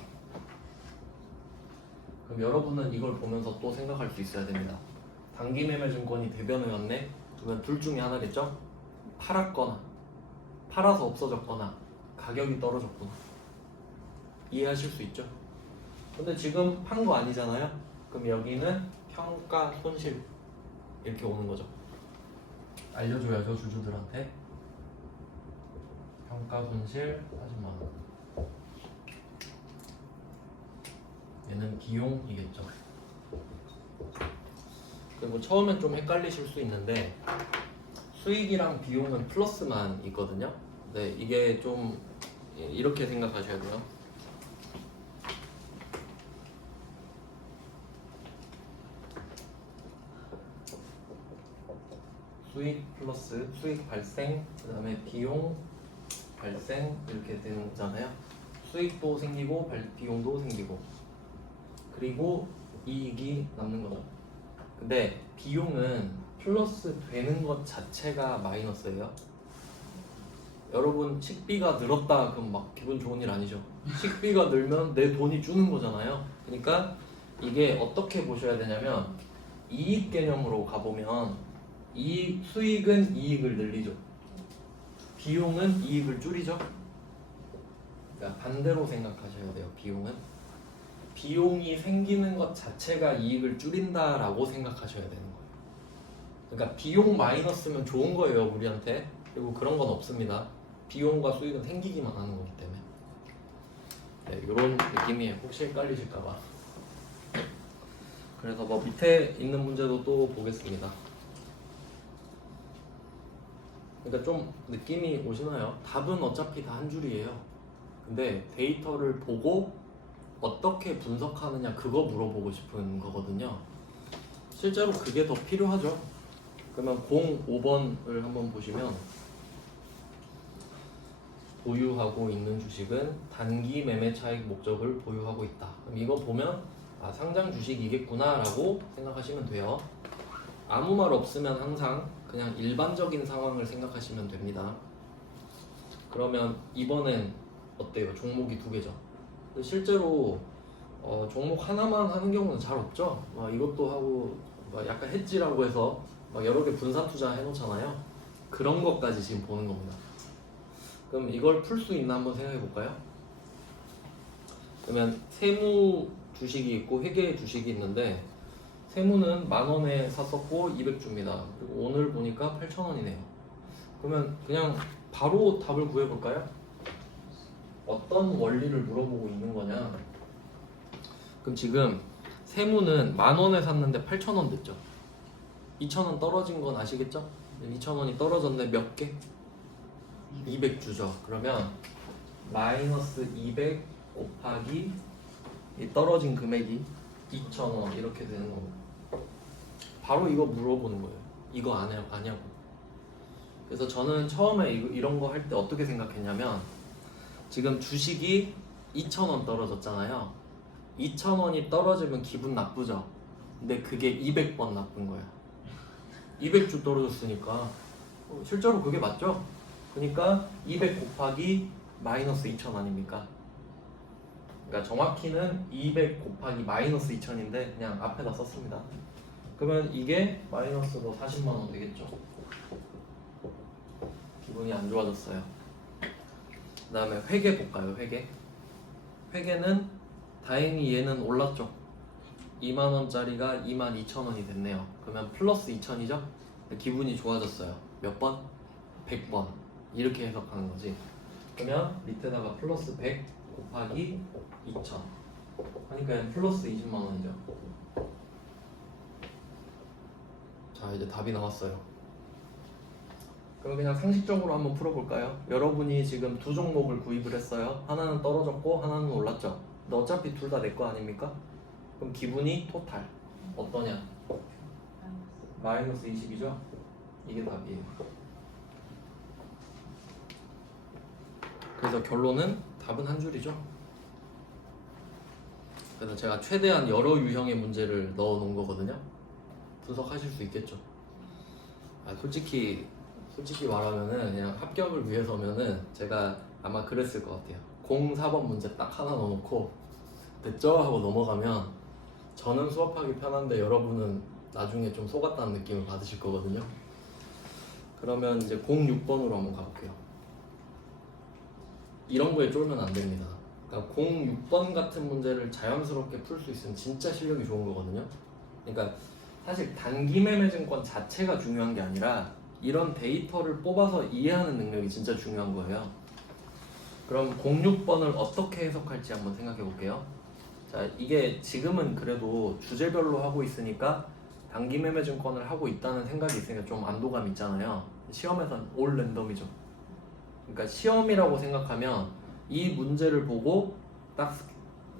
그럼 여러분은 이걸 보면서 또 생각할 수 있어야 됩니다. 단기 매매증권이 대변에 왔네? 그러면 둘 중에 하나겠죠? 팔았거나 팔아서 없어졌거나 가격이 떨어졌구나. 이해하실 수 있죠? 근데 지금 판 거 아니잖아요? 그럼 여기는 평가 손실 이렇게 오는 거죠. 알려줘야죠 주주들한테. 평가 손실 40만 원. 얘는 비용이겠죠. 그리고 처음엔 좀 헷갈리실 수 있는데 수익이랑 비용은 플러스만 있거든요. 네, 이게 좀 이렇게 생각하셔야 돼요. 수익 플러스 수익 발생, 그 다음에 비용 발생 이렇게 되는 거잖아요. 수익도 생기고 비용도 생기고 그리고 이익이 남는 거죠. 근데 비용은 플러스 되는 것 자체가 마이너스예요. 여러분 식비가 늘었다 그럼 막 기분 좋은 일 아니죠. 식비가 늘면 내 돈이 주는 거잖아요. 그러니까 이게 어떻게 보셔야 되냐면 이익 개념으로 가보면 수익은 이익을 늘리죠. 비용은 이익을 줄이죠. 그러니까 반대로 생각하셔야 돼요. 비용이 생기는 것 자체가 이익을 줄인다라고 생각하셔야 되는 거예요. 그러니까 비용 마이너스면 좋은 거예요 우리한테. 그리고 그런 건 없습니다. 비용과 수익은 생기기만 하는 거기 때문에. 네, 이런 느낌이에요. 혹시 헷갈리실까봐. 그래서 뭐 밑에 있는 문제도 또 보겠습니다. 그러니까 좀 느낌이 오시나요? 답은 어차피 다 한 줄이에요. 근데 데이터를 보고 어떻게 분석하느냐 그거 물어보고 싶은 거거든요. 실제로 그게 더 필요하죠. 그러면 05번을 한번 보시면 보유하고 있는 주식은 단기 매매 차익 목적을 보유하고 있다. 그럼 이거 보면 아, 상장 주식이겠구나 라고 생각하시면 돼요. 아무 말 없으면 항상 그냥 일반적인 상황을 생각하시면 됩니다. 그러면 이번엔 어때요? 종목이 두 개죠. 근데 실제로 종목 하나만 하는 경우는 잘 없죠. 이것도 하고 약간 해지라고 해서 여러 개 분산 투자 해놓잖아요. 그런 것까지 지금 보는 겁니다. 그럼 이걸 풀 수 있나 한번 생각해 볼까요? 그러면 세무 주식이 있고 회계 주식이 있는데 세무는 10,000원에 샀었고 200주입니다. 그리고 오늘 보니까 8,000원이네요. 그러면 그냥 바로 답을 구해볼까요? 어떤 원리를 물어보고 있는 거냐? 그럼 지금 세무는 10,000원에 샀는데 8,000원 됐죠? 2,000원 떨어진 건 아시겠죠? 2,000원이 떨어졌는데 몇 개? 200주죠. 그러면 마이너스 200 곱하기 이 떨어진 금액이 2,000원 이렇게 되는 겁니다. 바로 이거 물어보는 거예요. 이거 아냐고. 그래서 저는 처음에 이런 거 할 때 어떻게 생각했냐면 지금 주식이 2,000원 떨어졌잖아요. 2,000원이 떨어지면 기분 나쁘죠. 근데 그게 200번 나쁜 거야. 200주 떨어졌으니까 실제로 그게 맞죠? 그러니까 200 곱하기 마이너스 2,000 아닙니까? 그러니까 정확히는 200 곱하기 마이너스 2,000인데 그냥 앞에다 썼습니다. 그러면 이게 마이너스로 40만 원 되겠죠. 기분이 안 좋아졌어요. 그 다음에 회계 볼까요? 회계는 다행히 얘는 올랐죠. 20,000원짜리가 22,000원이 됐네요. 그러면 플러스 2,000이죠? 기분이 좋아졌어요. 몇 번? 100번. 이렇게 해석하는 거지. 그러면 밑에다가 플러스 100 곱하기 2,000 하니까 플러스 20만 원이죠. 자, 이제 답이 나왔어요. 그럼 그냥 상식적으로 한번 풀어볼까요? 여러분이 지금 두 종목을 구입을 했어요. 하나는 떨어졌고 하나는 올랐죠. 근데 어차피 둘 다 내 거 아닙니까? 그럼 기분이 토탈 어떠냐? 마이너스 20이죠? 이게 답이에요. 그래서 결론은 답은 한 줄이죠. 그래서 제가 최대한 여러 유형의 문제를 넣어 놓은 거거든요. 분석하실 수 있겠죠. 솔직히 말하면은 그냥 합격을 위해서면은 제가 아마 그랬을 것 같아요. 04번 문제 딱 하나 넣어놓고 됐죠? 하고 넘어가면 저는 수업하기 편한데 여러분은 나중에 좀 속았다는 느낌을 받으실 거거든요. 그러면 이제 06번으로 한번 가볼게요. 이런 거에 쫄면 안 됩니다. 그러니까 06번 같은 문제를 자연스럽게 풀 수 있으면 진짜 실력이 좋은 거거든요. 그러니까 사실 단기 매매 증권 자체가 중요한 게 아니라 이런 데이터를 뽑아서 이해하는 능력이 진짜 중요한 거예요. 그럼 06번을 어떻게 해석할지 한번 생각해 볼게요. 자, 이게 지금은 그래도 주제별로 하고 있으니까 단기 매매 증권을 하고 있다는 생각이 있으니까 좀 안도감 있잖아요. 시험에서는 올 랜덤이죠. 그러니까 시험이라고 생각하면 이 문제를 보고 딱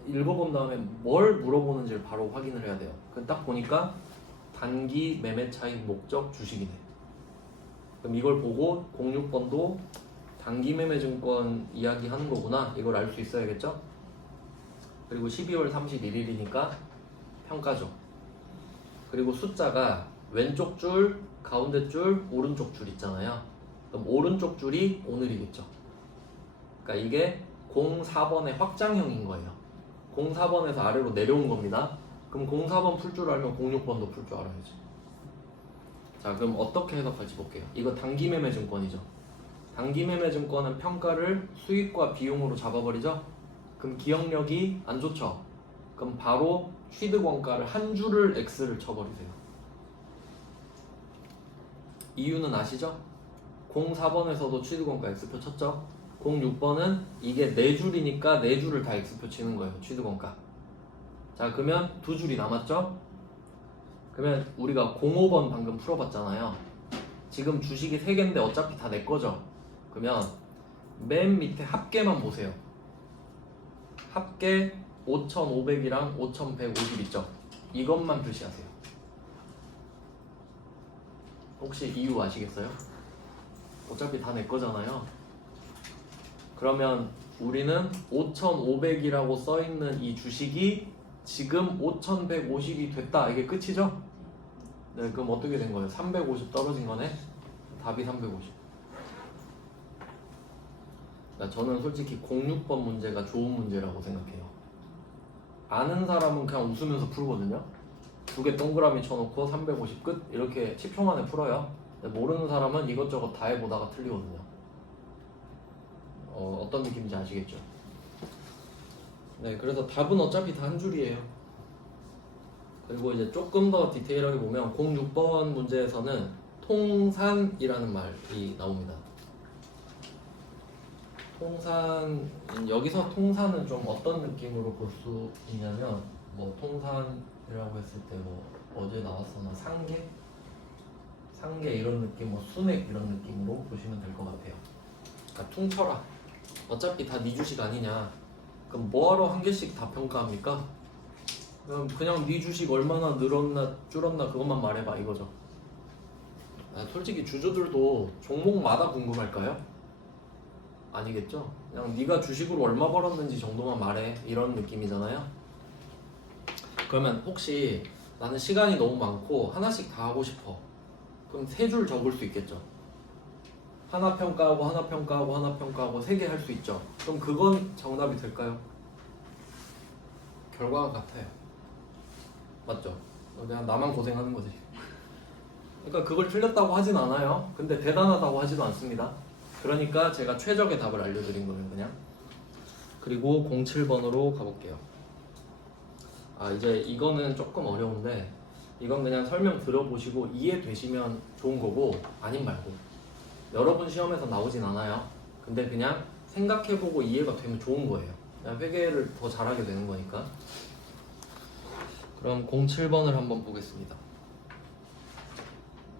읽어본 다음에 뭘 물어보는지를 바로 확인을 해야 돼요. 딱 보니까 단기 매매 차익 목적 주식이네. 그럼 이걸 보고 06번도 단기 매매 증권 이야기하는 거구나, 이걸 알 수 있어야겠죠? 그리고 12월 31일이니까 평가죠. 그리고 숫자가 왼쪽 줄, 가운데 줄, 오른쪽 줄 있잖아요. 그럼 오른쪽 줄이 오늘이겠죠. 그러니까 이게 04번의 확장형인 거예요. 04번에서 아래로 내려온 겁니다. 그럼 04번 풀 줄 알면 06번도 풀 줄 알아야지. 자, 그럼 어떻게 해석할지 볼게요. 이거 단기 매매 증권이죠. 단기 매매 증권은 평가를 수익과 비용으로 잡아버리죠. 그럼 기억력이 안 좋죠. 그럼 바로 취득 원가를 한 줄을 X를 쳐버리세요. 이유는 아시죠? 04번에서도 취득 원가 X표 쳤죠. 06번은 이게 4줄이니까 4줄을 다 X표 치는 거예요. 취득 원가. 자, 그러면 2줄이 남았죠? 그러면 우리가 05번 방금 풀어봤잖아요. 지금 주식이 3개인데 어차피 다 내 거죠? 그러면 맨 밑에 합계만 보세요. 합계 5,500이랑 5,150 있죠? 이것만 표시하세요. 혹시 이유 아시겠어요? 어차피 다 내 거잖아요. 그러면 우리는 5,500이라고 써있는 이 주식이 지금 5,150이 됐다, 이게 끝이죠? 네, 그럼 어떻게 된 거예요? 350 떨어진 거네? 답이 350. 그러니까 저는 솔직히 06번 문제가 좋은 문제라고 생각해요. 아는 사람은 그냥 웃으면서 풀거든요. 2개 동그라미 쳐놓고 350 끝? 이렇게 10초 만에 풀어요. 근데 모르는 사람은 이것저것 다 해보다가 틀리거든요. 어떤 느낌인지 아시겠죠? 네, 그래서 답은 어차피 다 한 줄이에요. 그리고 이제 조금 더 디테일하게 보면 06번 문제에서는 통산이라는 말이 나옵니다. 통산, 여기서 통산은 좀 어떤 느낌으로 볼 수 있냐면, 뭐 통산이라고 했을 때 뭐 어제 나왔었나, 상계? 상계 이런 느낌, 뭐 순액 이런 느낌으로 보시면 될 것 같아요. 그러니까 퉁쳐라. 어차피 다 네 주식 아니냐. 그럼 뭐하러 한 개씩 다 평가합니까? 그냥 네 주식 얼마나 늘었나 줄었나 그것만 말해봐, 이거죠. 솔직히 주주들도 종목마다 궁금할까요? 아니겠죠? 그냥 네가 주식으로 얼마 벌었는지 정도만 말해, 이런 느낌이잖아요. 그러면 혹시 나는 시간이 너무 많고 하나씩 다 하고 싶어. 그럼 3줄 적을 수 있겠죠? 하나 평가하고 하나 평가하고 하나 평가하고 3개 할 수 있죠? 그럼 그건 정답이 될까요? 결과가 같아요. 맞죠? 그냥 나만 고생하는 거지. 그러니까 그걸 틀렸다고 하진 않아요. 근데 대단하다고 하지도 않습니다. 그러니까 제가 최적의 답을 알려드린 거예요, 그냥. 그리고 07번으로 가볼게요. 이제 이거는 조금 어려운데 이건 그냥 설명 들어보시고 이해되시면 좋은 거고, 아님 말고. 여러분 시험에서 나오진 않아요. 근데 그냥 생각해보고 이해가 되면 좋은 거예요. 그냥 회계를 더 잘하게 되는 거니까. 그럼 07번을 한번 보겠습니다.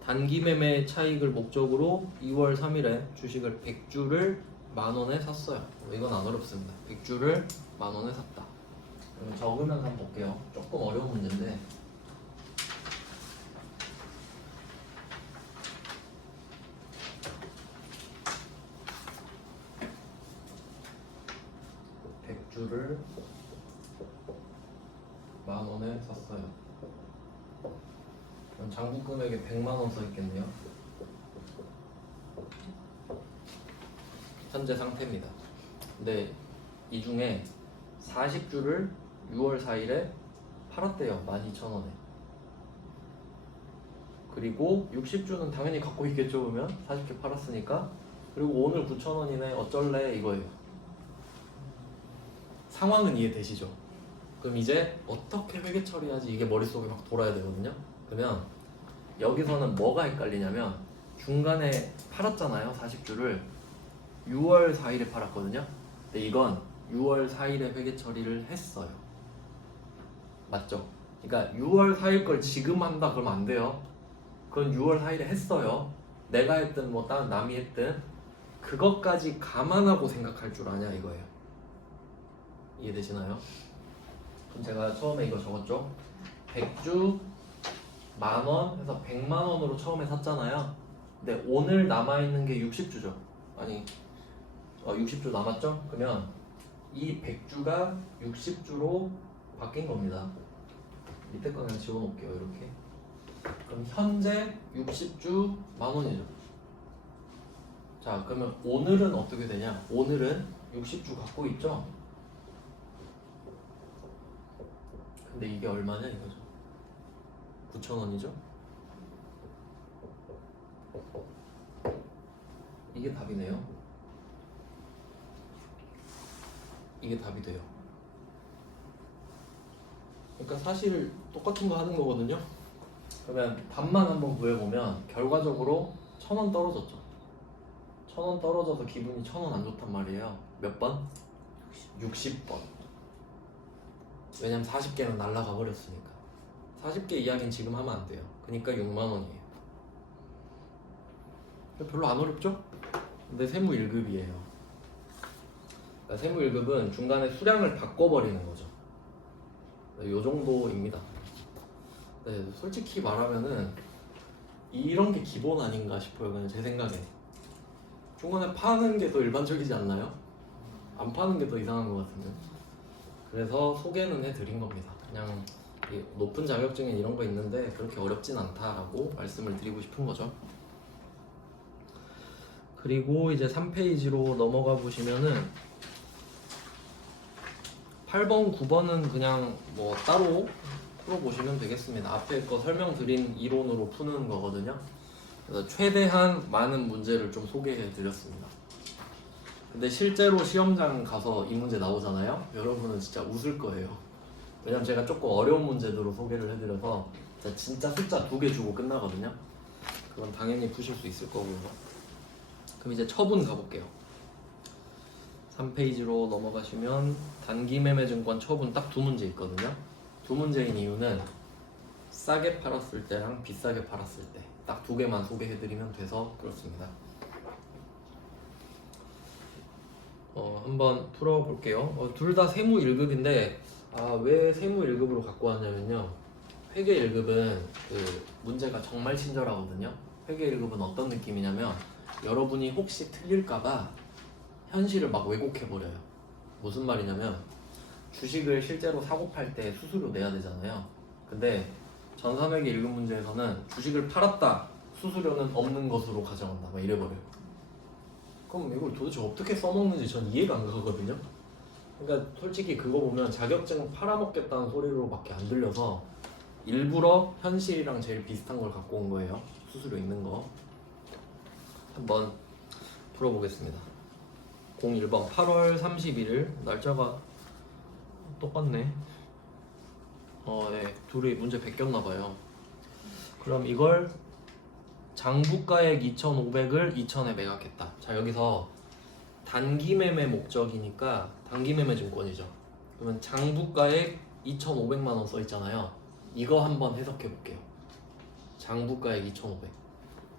단기 매매 차익을 목적으로 2월 3일에 주식을 100주를 만원에 샀어요. 이건 안 어렵습니다. 100주를 만원에 샀다. 그럼 적으면서 한번 볼게요. 조금 어려운 문제인데. 주를 만원에 샀어요. 그럼 장부 금액에 100만원 써있겠네요. 현재 상태입니다. 근데 이 중에 40주를 6월 4일에 팔았대요. 12,000원에. 그리고 60주는 당연히 갖고 있겠죠, 그러면 40개 팔았으니까. 그리고 오늘 9,000원이네 어쩔래 이거예요. 상황은 이해되시죠? 그럼 이제 어떻게 회계 처리하지 이게 머릿속에 막 돌아야 되거든요. 그러면 여기서는 뭐가 헷갈리냐면 중간에 팔았잖아요. 40주를 6월 4일에 팔았거든요. 근데 이건 6월 4일에 회계 처리를 했어요. 맞죠? 그러니까 6월 4일 걸 지금 한다 그러면 안 돼요. 그건 6월 4일에 했어요. 내가 했든 뭐 다른 남이 했든 그것까지 감안하고 생각할 줄 아냐 이거예요. 이해되시나요? 그럼 제가 처음에 이거 적었죠? 100주 만원 해서 100만원으로 처음에 샀잖아요. 근데 오늘 남아있는 게 60주죠. 아니 60주 남았죠? 그러면 이 100주가 60주로 바뀐 겁니다. 밑에 거 그냥 지워놓을게요. 이렇게. 그럼 현재 60주 만원이죠. 자, 그러면 오늘은 어떻게 되냐? 오늘은 60주 갖고 있죠? 근데 이게 얼마냐 이거죠? 9,000원이죠? 이게 답이네요. 이게 답이 돼요. 그러니까 사실 똑같은 거 하는 거거든요. 그러면 답만 한번 구해보면 결과적으로 1,000원 떨어졌죠. 1,000원 떨어져서 기분이 1,000원 안 좋단 말이에요. 몇 번? 60번. 왜냐면 40개는 날라가 버렸으니까. 40개 이야기는 지금 하면 안 돼요. 그러니까 6만 원이에요. 별로 안 어렵죠? 근데 세무 1급이에요. 그러니까 세무 1급은 중간에 수량을 바꿔버리는 거죠. 요 정도입니다. 네, 솔직히 말하면은 이런 게 기본 아닌가 싶어요. 그냥 제 생각에. 중간에 파는 게 더 일반적이지 않나요? 안 파는 게 더 이상한 것 같은데. 그래서 소개는 해드린 겁니다. 그냥 높은 자격증엔 이런 거 있는데 그렇게 어렵진 않다라고 말씀을 드리고 싶은 거죠. 그리고 이제 3페이지로 넘어가 보시면은 8번, 9번은 그냥 뭐 따로 풀어보시면 되겠습니다. 앞에 거 설명드린 이론으로 푸는 거거든요. 그래서 최대한 많은 문제를 좀 소개해 드렸습니다. 근데 실제로 시험장 가서 이 문제 나오잖아요. 여러분은 진짜 웃을 거예요. 왜냐면 제가 조금 어려운 문제들로 소개를 해드려서 진짜 숫자 2개 주고 끝나거든요. 그건 당연히 푸실 수 있을 거고요. 그럼 이제 처분 가볼게요. 3페이지로 넘어가시면 단기매매증권 처분 딱 2문제 있거든요. 2문제인 이유는 싸게 팔았을 때랑 비싸게 팔았을 때 딱 2개만 소개해드리면 돼서 그렇습니다. 한번 풀어볼게요. 둘 다 세무 1급인데 왜 세무 1급으로 갖고 왔냐면요. 회계 1급은 그 문제가 정말 친절하거든요. 회계 1급은 어떤 느낌이냐면 여러분이 혹시 틀릴까봐 현실을 막 왜곡해버려요. 무슨 말이냐면 주식을 실제로 사고 팔 때 수수료 내야 되잖아요. 근데 전3회계 1급 문제에서는 주식을 팔았다, 수수료는 없는 것으로 가정한다 막 이래버려요. 그럼 이걸 도대체 어떻게 써먹는지 전 이해가 안 가거든요. 그러니까 솔직히 그거 보면 자격증 팔아먹겠다는 소리로밖에 안 들려서 일부러 현실이랑 제일 비슷한 걸 갖고 온 거예요. 수수료 있는 거. 한번 풀어보겠습니다. 01번 8월 31일 날짜가 똑같네. 네, 둘이 문제 베꼈나봐요. 그럼 이걸 장부가액 2,500을 2,000에 매각했다. 자, 여기서 단기매매 목적이니까 단기매매 증권이죠. 그러면 장부가액 2,500만원 써있잖아요. 이거 한번 해석해볼게요. 장부가액 2,500.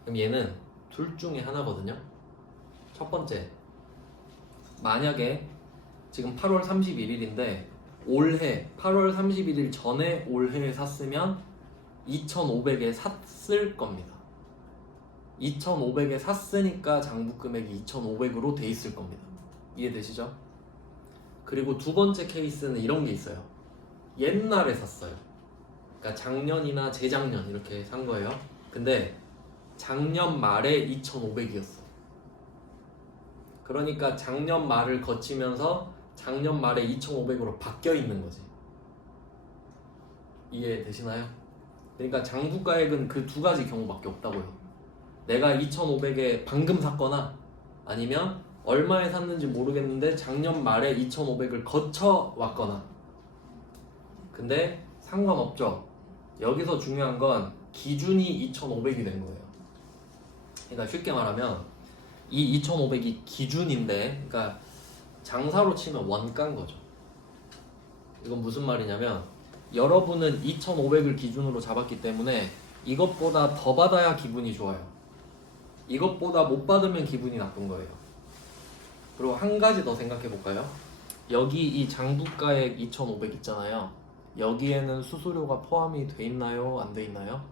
그럼 얘는 둘 중에 하나거든요. 첫 번째, 만약에 지금 8월 31일인데 올해 8월 31일 전에 올해에 샀으면 2,500에 샀을 겁니다. 2,500에 샀으니까 장부금액이 2,500으로 돼 있을 겁니다. 이해되시죠? 그리고 두 번째 케이스는 이런 게 있어요. 옛날에 샀어요. 그러니까 작년이나 재작년 이렇게 산 거예요. 근데 작년 말에 2,500이었어. 그러니까 작년 말을 거치면서 작년 말에 2,500으로 바뀌어 있는 거지. 이해되시나요? 그러니까 장부가액은 그 두 가지 경우밖에 없다고요. 내가 2,500에 방금 샀거나 아니면 얼마에 샀는지 모르겠는데 작년 말에 2,500을 거쳐 왔거나 근데 상관없죠. 여기서 중요한 건 기준이 2,500이 된 거예요. 그러니까 쉽게 말하면 이 2,500이 기준인데, 그러니까 장사로 치면 원가인 거죠. 이건 무슨 말이냐면 여러분은 2,500을 기준으로 잡았기 때문에 이것보다 더 받아야 기분이 좋아요. 이것보다 못 받으면 기분이 나쁜 거예요. 그리고 한 가지 더 생각해 볼까요? 여기 이 장부가액 2,500 있잖아요. 여기에는 수수료가 포함이 돼 있나요? 안 돼 있나요?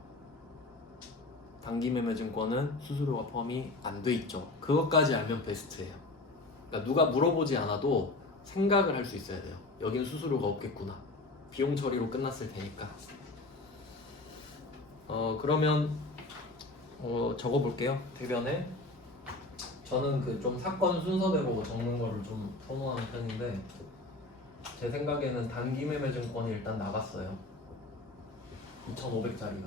단기매매증권은 수수료가 포함이 안 돼 있죠. 그것까지 알면 베스트예요. 그러니까 누가 물어보지 않아도 생각을 할 수 있어야 돼요. 여긴 수수료가 없겠구나. 비용 처리로 끝났을 테니까. 그러면 적어볼게요. 대변에 저는 그 좀 사건 순서대로 적는 거를 좀 선호하는 편인데, 제 생각에는 단기매매증권이 일단 나갔어요. 2,500짜리가.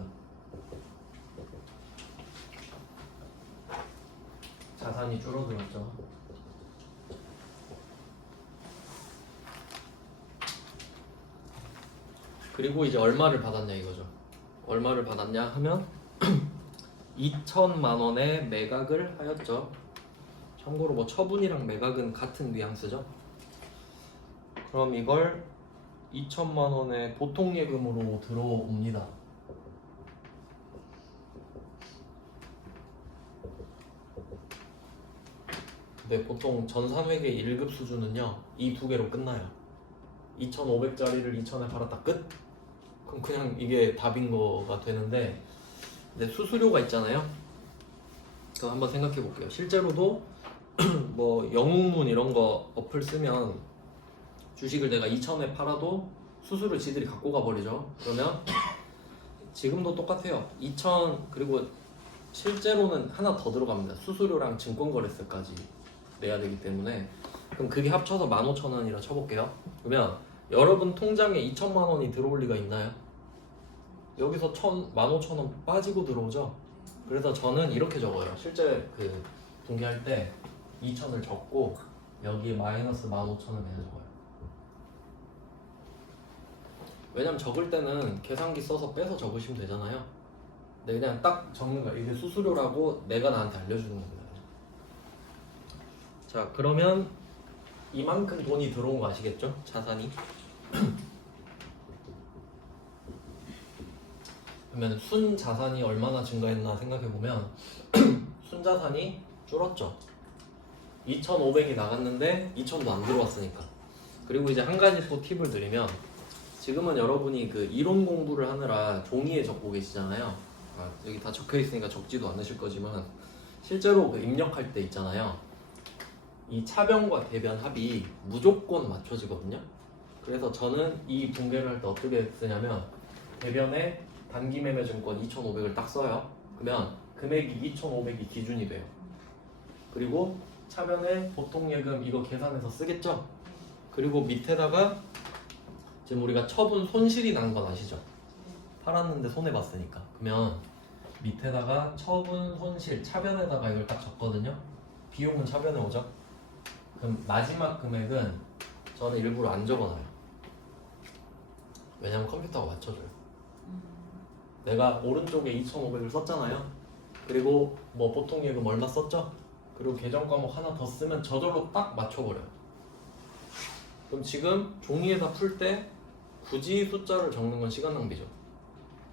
자산이 줄어들었죠. 그리고 이제 얼마를 받았냐 이거죠. 얼마를 받았냐 하면 2천만 원의 매각을 하였죠. 참고로 뭐 처분이랑 매각은 같은 뉘앙스죠. 그럼 이걸 2천만 원의 보통 예금으로 들어옵니다. 근데 보통 전산회계 1급 수준은요 이 두 개로 끝나요. 2,500짜리를 2,000에 팔았다 끝? 그럼 그냥 이게 답인 거가 되는데, 근데 수수료가 있잖아요. 그거 한번 생각해 볼게요. 실제로도 뭐 영웅문 이런 거 어플 쓰면 주식을 내가 2,000에 팔아도 수수료 지들이 갖고 가버리죠. 그러면 지금도 똑같아요. 2,000, 그리고 실제로는 하나 더 들어갑니다. 수수료랑 증권거래세까지 내야 되기 때문에. 그럼 그게 합쳐서 15,000원이라 쳐볼게요. 그러면 여러분 통장에 2천만 원이 들어올 리가 있나요? 여기서 15,000원 빠지고 들어오죠. 그래서 저는 이렇게 적어요. 실제 그 분기할 때 2,000을 적고 여기에 마이너스 15,000을 그냥 적어요. 왜냐면 적을 때는 계산기 써서 빼서 적으시면 되잖아요. 근데 그냥 딱 적는 거야. 이게 수수료라고 내가 나한테 알려주는 겁니다. 자, 그러면 이만큼 돈이 들어온 거 아시겠죠? 자산이. 그러면 순자산이 얼마나 증가했나 생각해보면 순자산이 줄었죠. 2,500이 나갔는데 2,000도 안 들어왔으니까. 그리고 이제 한 가지 또 팁을 드리면, 지금은 여러분이 그 이론 공부를 하느라 종이에 적고 계시잖아요. 여기 다 적혀 있으니까 적지도 않으실 거지만 실제로 그 입력할 때 있잖아요. 이 차변과 대변 합이 무조건 맞춰지거든요. 그래서 저는 이 분배를 할 때 어떻게 쓰냐면 대변에 단기매매증권 2,500을 딱 써요. 그러면 금액이 2,500이 기준이 돼요. 그리고 차변에 보통예금 이거 계산해서 쓰겠죠. 그리고 밑에다가 지금 우리가 처분 손실이 난 건 아시죠? 팔았는데 손해봤으니까. 그러면 밑에다가 처분 손실 차변에다가 이걸 딱 적거든요. 비용은 차변에 오죠. 그럼 마지막 금액은 저는 일부러 안 적어놔요. 왜냐면 컴퓨터가 맞춰줘요. 내가 오른쪽에 2,500을 썼잖아요. 그리고 뭐 보통 예금 얼마 썼죠? 그리고 계정 과목 하나 더 쓰면 저절로 딱 맞춰버려요. 그럼 지금 종이에다 풀 때 굳이 숫자를 적는 건 시간 낭비죠.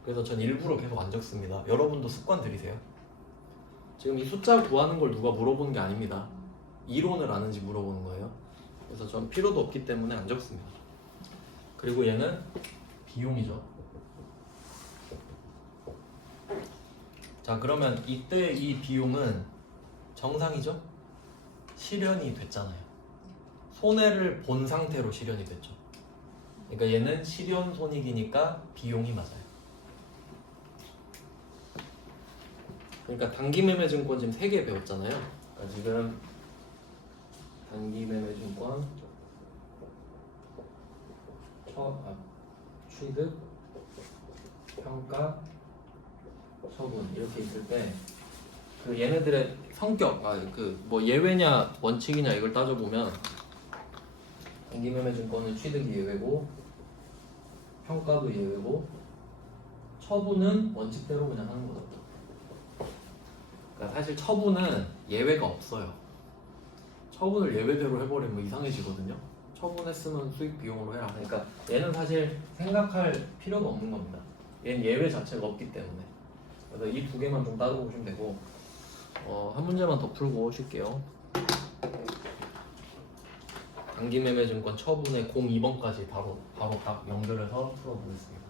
그래서 전 일부러 계속 안 적습니다. 여러분도 습관 들이세요. 지금 이 숫자 구하는 걸 누가 물어보는 게 아닙니다. 이론을 아는지 물어보는 거예요. 그래서 전 필요도 없기 때문에 안 적습니다. 그리고 얘는 비용이죠. 자, 그러면 이때 이 비용은 정상이죠? 실현이 됐잖아요. 손해를 본 상태로 실현이 됐죠. 그러니까 얘는 실현 손익이니까 비용이 맞아요. 그러니까 단기매매증권 지금 3개 배웠잖아요. 그러니까 지금 단기매매증권 취득, 평가, 처분 이렇게 있을 때 그 얘네들의 성격, 그 뭐 예외냐 원칙이냐 이걸 따져보면 단기매매증권은 취득이 예외고 평가도 예외고 처분은 원칙대로 그냥 하는 거죠. 그러니까 사실 처분은 예외가 없어요. 처분을 예외대로 해버리면 이상해지거든요. 처분했으면 수익 비용으로 해라. 그러니까 얘는 사실 생각할 필요가 없는 겁니다. 얘는 예외 자체가 없기 때문에. 그래서 이 두 개만 좀 따로 보시면 되고 한 문제만 더 풀고 오실게요. 단기매매증권 처분의 02번까지 바로 딱 연결해서 풀어보겠습니다.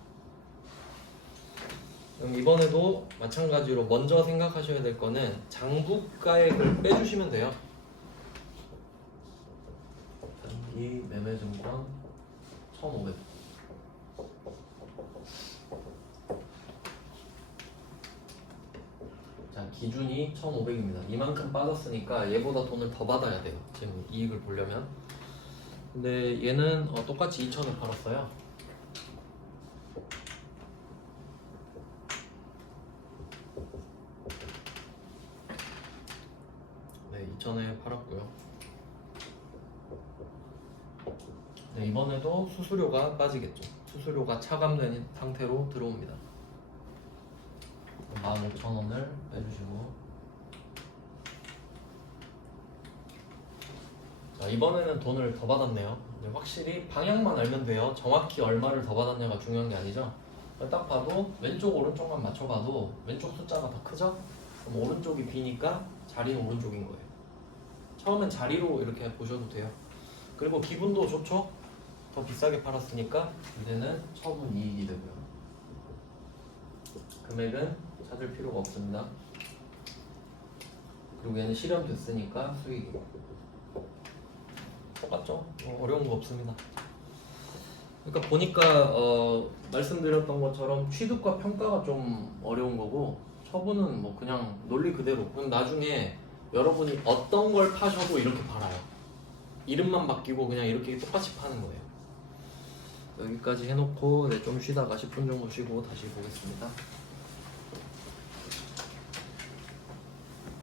그럼 이번에도 마찬가지로 먼저 생각하셔야 될 거는 장부가액을 빼주시면 돼요. 단기매매증권 1,500. 자, 기준이 1,500입니다. 이만큼 빠졌으니까 얘보다 돈을 더 받아야 돼요. 지금 이익을 보려면. 근데 얘는 똑같이 2,000에 팔았어요. 네, 2,000에 팔았고요. 네, 이번에도 수수료가 빠지겠죠. 수수료가 차감된 상태로 들어옵니다. 15,000원을 빼주시고, 자, 이번에는 돈을 더 받았네요. 확실히 방향만 알면 돼요. 정확히 얼마를 더 받았냐가 중요한 게 아니죠. 딱 봐도 왼쪽 오른쪽만 맞춰봐도 왼쪽 숫자가 더 크죠? 그럼 오른쪽이 B니까 자리는 오른쪽인 거예요. 처음엔 자리로 이렇게 보셔도 돼요. 그리고 기분도 좋죠? 더 비싸게 팔았으니까 이제는 처분 이익이 되고요. 금액은 찾을 필요가 없습니다. 그리고 얘는 실현됐으니까 수익이 똑같죠? 어려운 거 없습니다. 그러니까 보니까 말씀드렸던 것처럼 취득과 평가가 좀 어려운 거고 처분은 뭐 그냥 논리 그대로. 그럼 나중에 여러분이 어떤 걸 파셔도 이렇게 팔아요. 이름만 바뀌고 그냥 이렇게 똑같이 파는 거예요. 여기까지 해놓고 좀 쉬다가 10분 정도 쉬고 다시 보겠습니다.